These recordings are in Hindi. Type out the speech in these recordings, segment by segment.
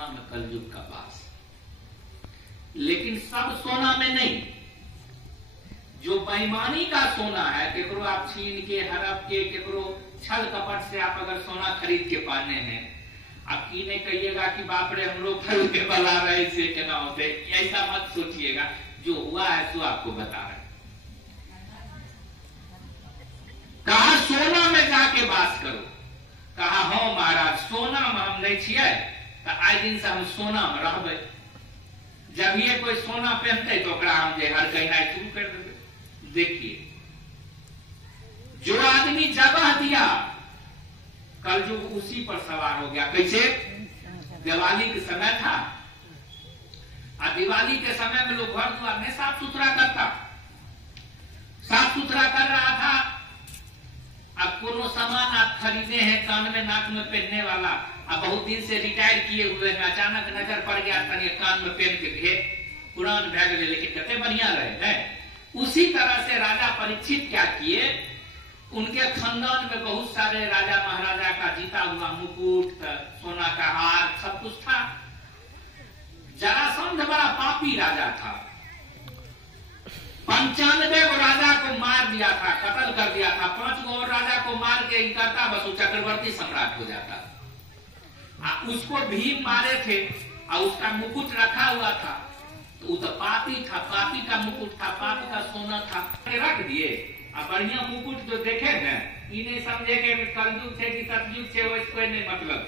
सोना में कलयुग का वास। लेकिन सब सोना में नहीं, जो बेईमानी का सोना है, केकरो आप छीन के हड़प के केकरो छल कपट से आप अगर सोना खरीद के पाने हैं, आप ये नहीं कहिएगा कि बाप रे हम लोग फल के बला रहे से क्या होते, ऐसा मत सोचिएगा। जो हुआ है सो आपको बता रहे। कहा सोना में जाके बास करो। कहा हो महाराज सोना में हम नहीं छिए, तो आज दिन से हम सोना में रहबे। जब ये कोई सोना पहनते तो हम जे हर कहना शुरू कर देते। देखिए जो आदमी जगह दिया कल जो उसी पर सवार हो गया। कैसे? दिवाली के समय था, और दिवाली के समय में लोग घर द्वार में साफ सुथरा करता, साफ सुथरा कर रहा था। अब कोनो सामान आप खरीदे हैं कान में नाक में पहनने वाला, अब बहुत दिन से रिटायर किए हुए हैं, अचानक नजर पड़ गया तनी कान में पहन के घे पुरान भै गए, लेकिन कते बढ़िया रहे हैं। उसी तरह से राजा परीक्षित क्या किए, उनके खानदान में बहुत सारे राजा महाराजा का जीता हुआ मुकुट, सोना का हार, सब कुछ था। जरासंध बड़ा पापी राजा था, 95 को राजा को मार दिया था, कत्ल कर दिया था। 5 और राजा को मार के ही करता बस वो चक्रवर्ती सम्राट हो जाता। उसको भीम मारे थे और उसका मुकुट रखा हुआ था, तो वो तो पापी था, पापी का मुकुट था, पापी का सोना था, रख दिए। अब बढ़िया मुकुट जो देखे न, ये नहीं समझे कि कलयुग थे कि सतयुग थे, वो इसको नहीं मतलब।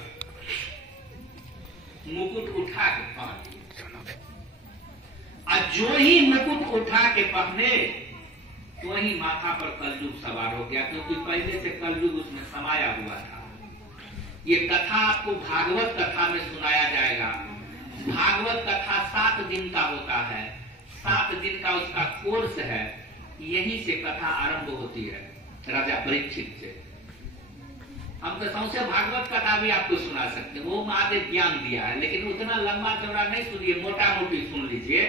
मुकुट उठा के पहन, और जो ही मुकुट उठा के पहने तो ही माथा पर कलयुग सवार हो गया, क्योंकि पहले से कलयुग उसमें समाया हुआ था। ये कथा आपको भागवत कथा में सुनाया जाएगा। भागवत कथा 7 दिन का होता है, 7 दिन का उसका कोर्स है। यहीं से कथा आरंभ होती है राजा परीक्षित से। हम तो सौंसे भागवत कथा भी आपको सुना सकते हैं, वो महादेव ज्ञान दिया है, लेकिन उतना लंबा चौड़ा नहीं सुनिए, मोटा मोटी सुन लीजिए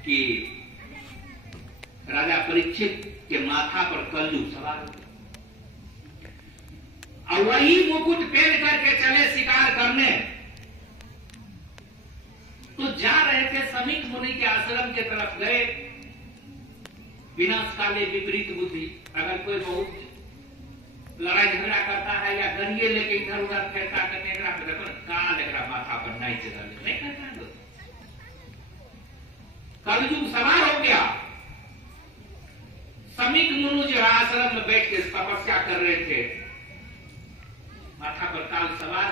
कि राजा परीक्षित के माथा पर कलयुग सवार हो गया, और वही मुकुट पहन करके चले शिकार करने। तो जा रहे थे, समीक मुनि के आश्रम के तरफ गए। विनाश काले विपरीत बुद्धि, अगर कोई बहुत लड़ाई झगड़ा करता है या गनिये लेके इधर उधर फेरता करने का माथा पर नहीं चढ़ा नहीं करता है। कलयुग सवार हो गया। समीक मुनि जो आश्रम में बैठ के तपस्या कर रहे थे, माथा पर काल सवार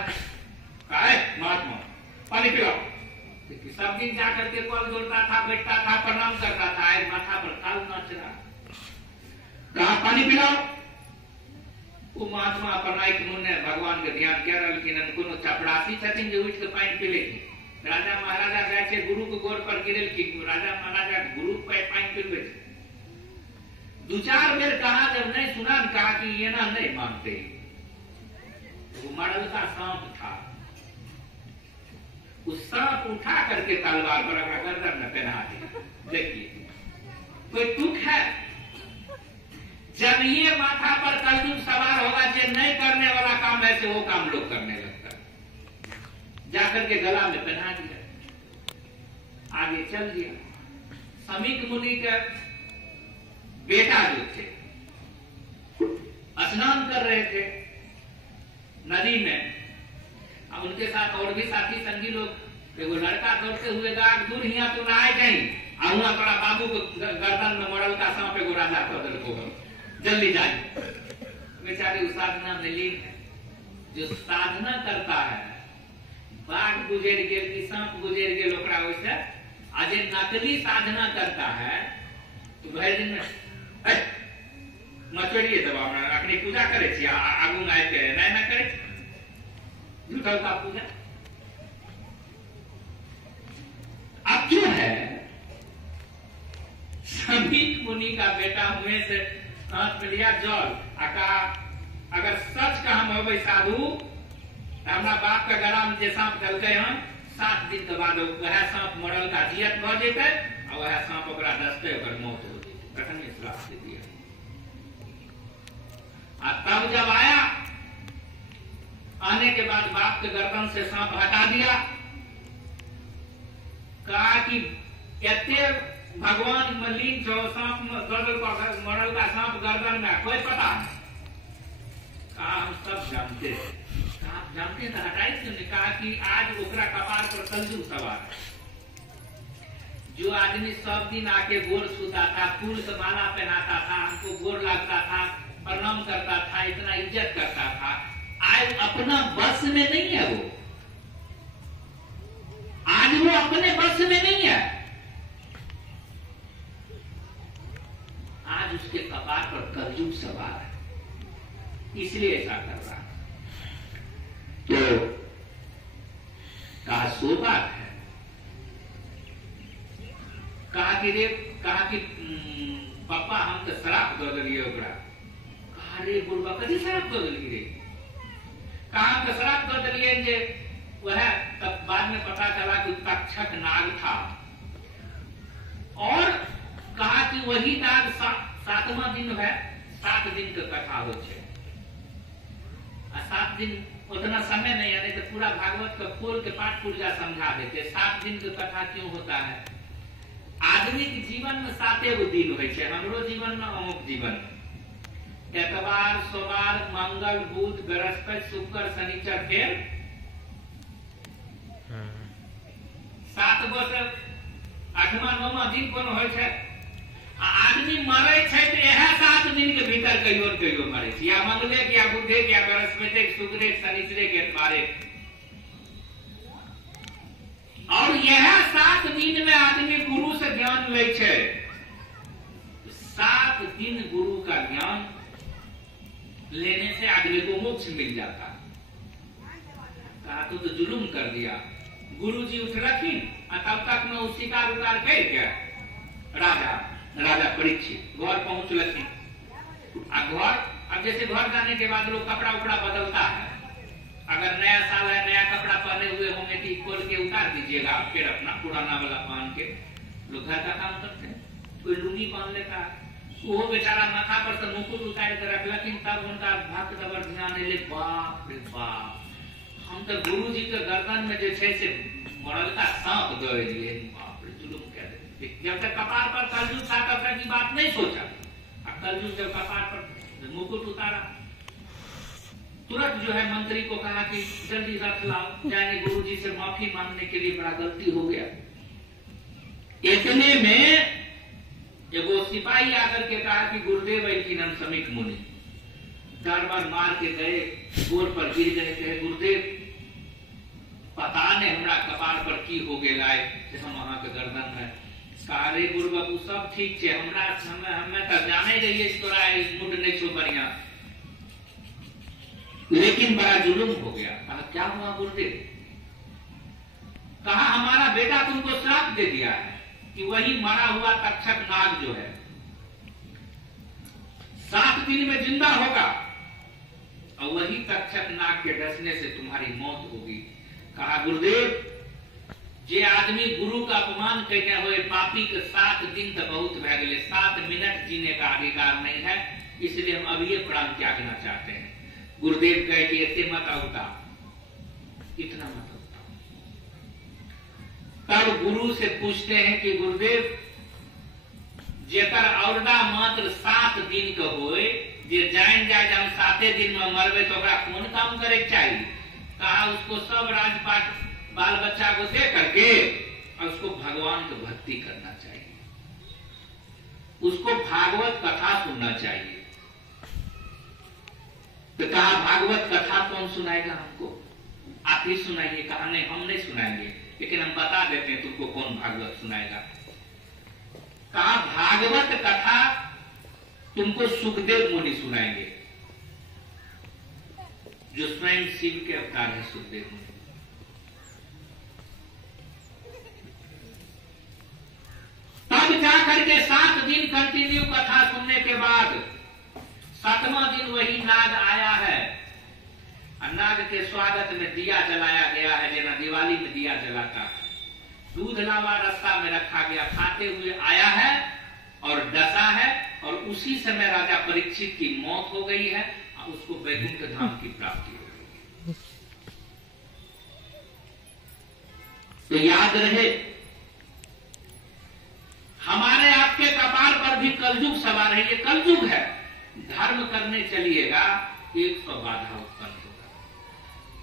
है। महात्मा पानी पिलाओ। सब दिन जाकर के कॉल जोड़ता था, बैठता था, प्रणाम करता था, आज माथा पर काल नाच रहा। कहा पानी पिलाओ। वो महात्मा अपनायक मुन्ने भगवान के ध्यान किया, लेकिन कोनो चपरासी छथिन जो उठ के पानी पिले। राजा महाराजा गए थे गुरु के गोर पर गिरल की राजा महाराजा गुरु पे पानी पिलवे। 2-4 बेर कहा, जब नहीं सुना कहा कि ये ना नहीं मानते। वो मरल का सांप था, उस सांप उठा करके तलवार पर गर्दन में पहना दिया। देखिए कोई तुक है। जब ये माथा पर कलयुग सवार होगा, जो नहीं करने वाला काम है वो काम लोग करने लगता है। जाकर के गला में पहना दिया, आगे चल दिया। समीक मुनि के बेटा जो थे स्नान कर रहे थे नदी में, उनके साथ और भी साथी संगी लोग। एगो लड़का दौड़ते हुए गाग दूर हिया तो नहाए गई, वहां तोरा बाबू को गर्दन में मरल का सांप एगो राजा पदल को जल्दी जाए। बेचारे उस साधना में लीन है। जो साधना करता है, बाघ गुजर गेल कि सांप गुजर गेल ओकरा वैसे, आज नकली साधना करता है तो भर दिन में मचोड़िए तब अपनी पूजा करे छी, आगू में आबि के नहीं ना करे झूठा का पूजा। अब जो है समीक मुनि का बेटा हुए से हाथ में लिया जल, अगर सच का हम हो साधु, हमारा बाप का गला में जे सांप डलके हम 7 दिन के बाद वह सांप मरल का जियत भ जेते, और वह सांप ओकरा डसते ओकर मौत हो जेते। तखन ये श्राप दे दिया। तब जब आया, आने के बाद बाप के गर्दन से सांप हटा दिया, कहा कि एते भगवान मलिन छो, सांप मरल का सांप गर्दन में, कोई पता नहीं। कहा हम सब जानते हैं। आप जानते हैं हटाई क्यों नहीं? कहा कि आज ओकरा कपार पर कलजुग सवार है। जो आदमी सब दिन आके गोर छूता था, फूल से माला पहनाता था, हमको गोर लगता था, प्रणाम करता था, इतना इज्जत करता था, आज अपना बस में नहीं है वो। आज वो अपने बस में नहीं है। आज उसके कपार पर कलजुग सवार है, इसलिए ऐसा कर रहा है। तो कहा सो बात है। कहा कि पापा हम तो शराब दो दिलिए ओकरा। कहा रे बुढ़वा कथी शराब दो दिलिए रे? कहा तो शराब दो दिलिए जे वह, तब बाद में पता चला कि तक्षक नाग था। और कहा कि वही नाग 7वां दिन है, 7 दिन का कथा हो छे। 7 दिन उतना समय नहीं है, नहीं तो पूरा भागवत का खोल के पाठ पूर्जा समझा देते। 7 दिन का कथा क्यों होता है? आदमी के जीवन में 7 गो दिन होय छे, हमरो जीवन में, अमुक जीवन में। एतवार, सोमवार, मंगल, बुध, बृहस्पति, शुक्र, शनिचर, फिर 7 गो से 8वां 9वां दिन कोन होय छे? आदमी मरे छे तो यह 7 दिन के भीतर कहियो मरे छे, या मंगले के, या बुधे के, या बृहस्पति के, शुक्र के, शनिचर के, एतवारे। और यह 7 दिन में आदमी गुरु से ज्ञान ले छे। 7 दिन गुरु का ज्ञान लेने से आदमी को मोक्ष मिल जाता। कहा तो जुलुम कर दिया। गुरु जी उठ रखी, तब तक में उस शिकार उतार गए क्या? राजा परीक्षित घर पहुंच लखी। घर, अब जैसे घर जाने के बाद लोग कपड़ा उपड़ा बदलता है। अगर नया साल है, नया कपड़ा पहने हुए होंगे कि खोल के उतार दीजिएगा, फिर अपना पुराना वाला पहन के लोग घर का काम करते हैं। कोई लुंगी पहन लेता है, वो बेचारा माथा पर से मुकुट उतार कर रख, लेकिन तब उनका भक्त दबर ध्यान ले, बाप रे बाप, हम तो गुरु जी के गर्दन में जो है से मरल का सांप दे दिए। बाप रे, जुलुम कह दे। जब तक कपार पर कलजुग था तब तक की बात नहीं सोचा। अब कलजुग जब कपार पर मुकुट उतारा, तुरंत जो है मंत्री को कहा कि जल्दी रथ लाओ, जाने गुरु जी से माफी मांगने के लिए, बड़ा गलती हो गया। इतने में वो सिपाही आकर के कहा कि गुरुदेव ऐकिनन समीक मुनि, दरबार मार के गए, गोर पर गिर गए, कहे गुरुदेव पता नहीं हमरा कपार पर की हो गया है, हम वहां के गर्दन में। कहा रे गुरु बाबू सब ठीक है, हमें तो जाने रहिए तोरा मुड नहीं छो बढ़िया, लेकिन बड़ा जुलुम हो गया। कहा क्या हुआ गुरुदेव? कहा हमारा बेटा तुमको श्राप दे दिया है कि वही मरा हुआ तक्षक नाग जो है 7 दिन में जिंदा होगा, और वही तक्षक नाग के डसने से तुम्हारी मौत होगी। कहा गुरुदेव, जे आदमी गुरु का अपमान करने हुए पापी के 7 दिन तक बहुत भय गए, 7 मिनट जीने का अधिकार नहीं है, इसलिए हम अभी ये प्राण त्यागना चाहते हैं। गुरुदेव कहे कि ऐसे मत उठा, इतना मत उठा। तब गुरु से पूछते हैं कि गुरुदेव, जेकर औरदा मात्र 7 दिन का होए, जे जान जाए हम 7 दिन में मरबे तो कौन काम करे चाहिए? कहा उसको सब राजपाट बाल बच्चा को दे करके और उसको भगवान की भक्ति करना चाहिए, उसको भागवत कथा सुनना चाहिए। तो कहा भागवत कथा कौन सुनाएगा हमको? आप ही सुनाइए। कहा नहीं हम नहीं सुनाएंगे, लेकिन हम बता देते हैं तुमको कौन भागवत सुनाएगा। कहा भागवत कथा तुमको सुखदेव मुनि सुनाएंगे, जो स्वयं शिव के अवतार है सुखदेव मुनि। तब जाकर के 7 दिन कंटिन्यू कथा सुनने के बाद 7वां दिन वही नाग आया है, और नाग के स्वागत में दिया जलाया गया है, जना दिवाली में दिया जलाता है। दूध लावा रास्ता में रखा गया, खाते हुए आया है और डसा है, और उसी समय राजा परीक्षित की मौत हो गई है, और उसको वैकुंठ धाम की प्राप्ति हो गई। तो याद रहे हमारे आपके कपार पर भी कलयुग सवार है। ये कलयुग है। धर्म करने चलिएगा 100 बाधा उत्पन्न होगा।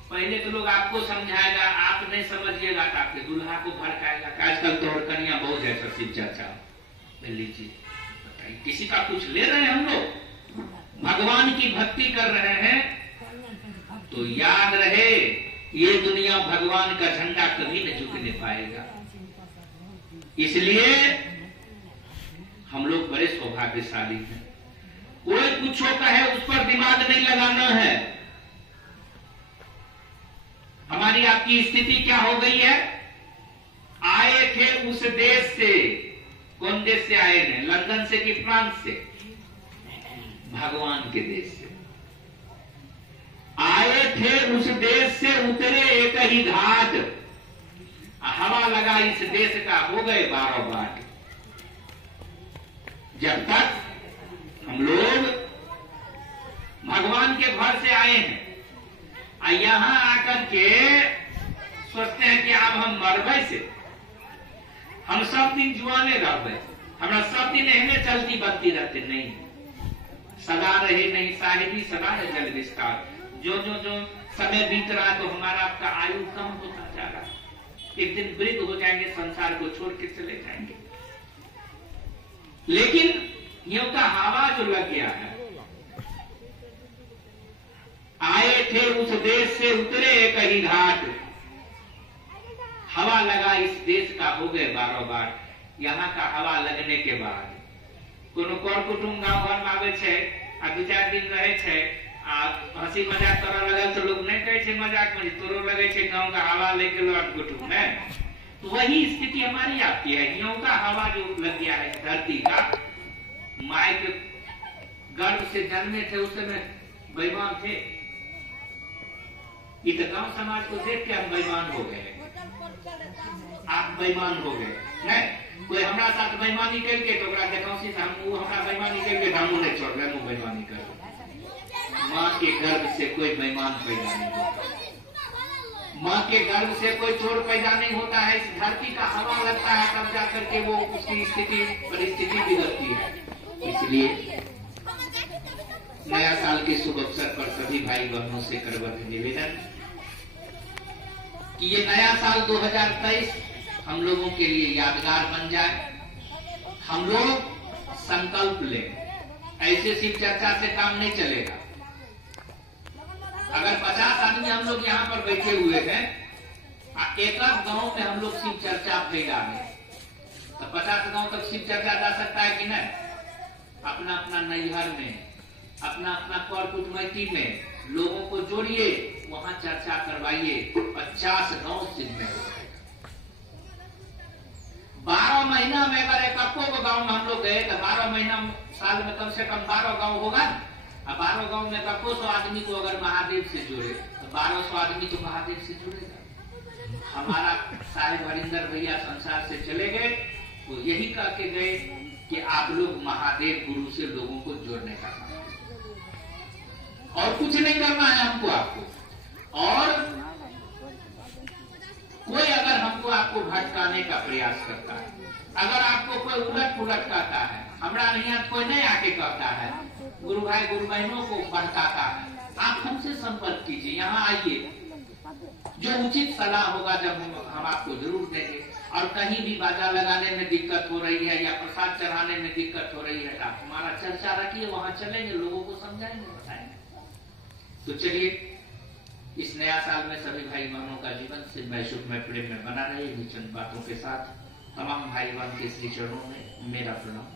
पहले तो लोग आपको समझाएगा, आप नहीं समझिएगा तो आपके दूल्हा को भड़काएगा। आजकल तो और कन्या बहुत है शिव चर्चा लीजिए, बताइए किसी का कुछ ले रहे हैं हम लोग, भगवान की भक्ति कर रहे हैं तो याद रहे ये दुनिया भगवान का झंडा कभी न झुकने पाएगा। इसलिए हम लोग बड़े सौभाग्यशाली हैं। कोई कुछ कहे उस पर दिमाग नहीं लगाना है। हमारी आपकी स्थिति क्या हो गई है? आए थे उस देश से, कौन देश से आए हैं? लंदन से कि फ्रांस से? भगवान के देश से आए थे। उस देश से उतरे एक ही घाट, हवा लगा इस देश का हो गए 12 बाट। जब तक हम लोग भगवान के घर से आए हैं, यहां आकर के सोचते हैं कि अब हम मरबे से, हम सब दिन जुआने रहबे, हमरा सब दिन एहने चलती बनती रहते। नहीं, सदा रहे नहीं साहिबी, सदा है जल विस्तार। जो जो जो समय बीत रहा है तो हमारा आपका आयु कम होता जा रहा है। एक दिन वृद्ध हो जाएंगे, संसार को छोड़ के चले जाएंगे। लेकिन यूं का हवा जो लग गया है, आए थे उस देश से उतरे एक ही घाट, हवा लगा इस देश का हो गए 12 बाट। यहाँ का हवा लगने के बाद कोनो कर कुटुम्ब गाँव घर में आवे छे, आ 2-4 दिन रहे छे, आ हंसी मजाक करऽ लगल तो लोग नहीं कहे छे मजाक में तोरो लगे छे गाँव का हवा लेके लौट कुटुम्ब में। तो वही स्थिति हमारी आपकी है। यूं का हवा जो लग गया है धरती का, माय के गर्भ से जन्मे थे उस समय बेईमान थे। ये तो गांव समाज को देख के हम बेईमान हो गए। आप बेईमान हो गए नहीं, कोई हमारा साथ बेईमानी करके तो देखौसी से हम वो हमारा बेईमानी करके हमू नहीं छोड़ रहे, हम बेईमानी कर। माँ के गर्भ से कोई बेईमान पैदा नहीं होता, माँ के गर्भ से कोई चोर पैदा नहीं होता है। इस धरती का हवा लगता है तब जाकर के वो उसकी स्थिति परिस्थिति बिगड़ती है। इसलिए नया साल के शुभ अवसर पर सभी भाई बहनों से करबद्ध निवेदन कि ये नया साल 2023 हम लोगों के लिए यादगार बन जाए। हम लोग संकल्प लें, ऐसे शिव चर्चा से काम नहीं चलेगा। अगर 50 आदमी हम लोग यहाँ पर बैठे हुए हैं, एक गांव में हम लोग शिव चर्चा फैला है तो 50 गांव तक शिव चर्चा जा सकता है कि नहीं? अपना अपना नैहर में, अपना अपना कर कुटमैती में लोगों को जोड़िए, वहां चर्चा करवाइए। 50 गांव शिव में हो जाएगा। 12 महीना में अगर एक आपको गांव में हम लोग गए तो 12 महीना साल में कम से कम 12 गांव होगा। अब 12 गांव में 100 आदमी को अगर महादेव से जोड़े तो 1200 आदमी तो महादेव से जुड़ेगा। हमारा साहेब हरिंदर भैया संसार से चले गए तो यही कह के गए कि आप लोग महादेव गुरु से लोगों को जोड़ने का काम, और कुछ नहीं करना है हमको आपको। और कोई अगर हमको आपको भटकाने का प्रयास करता है, अगर आपको कोई उलट पुलट कहता है, हमारा नहीं कोई नहीं आके कहता है, गुरु भाई गुरु बहनों को भटकाता है, आप हमसे संपर्क कीजिए, यहाँ आइए। जो उचित सलाह होगा जब हम आपको जरूर देंगे। और कहीं भी बाजा लगाने में दिक्कत हो रही है या प्रसाद चढ़ाने में दिक्कत हो रही है, आप हमारा चर्चा रखिए, वहां चलेंगे, लोगों को समझाएंगे, बताएंगे। तो चलिए इस नया साल में सभी भाई बहनों का जीवन सिंह सुख में प्रेम में बना रहे। चंद बातों के साथ तमाम भाई बहन के श्री चरणों में मेरा प्रणाम।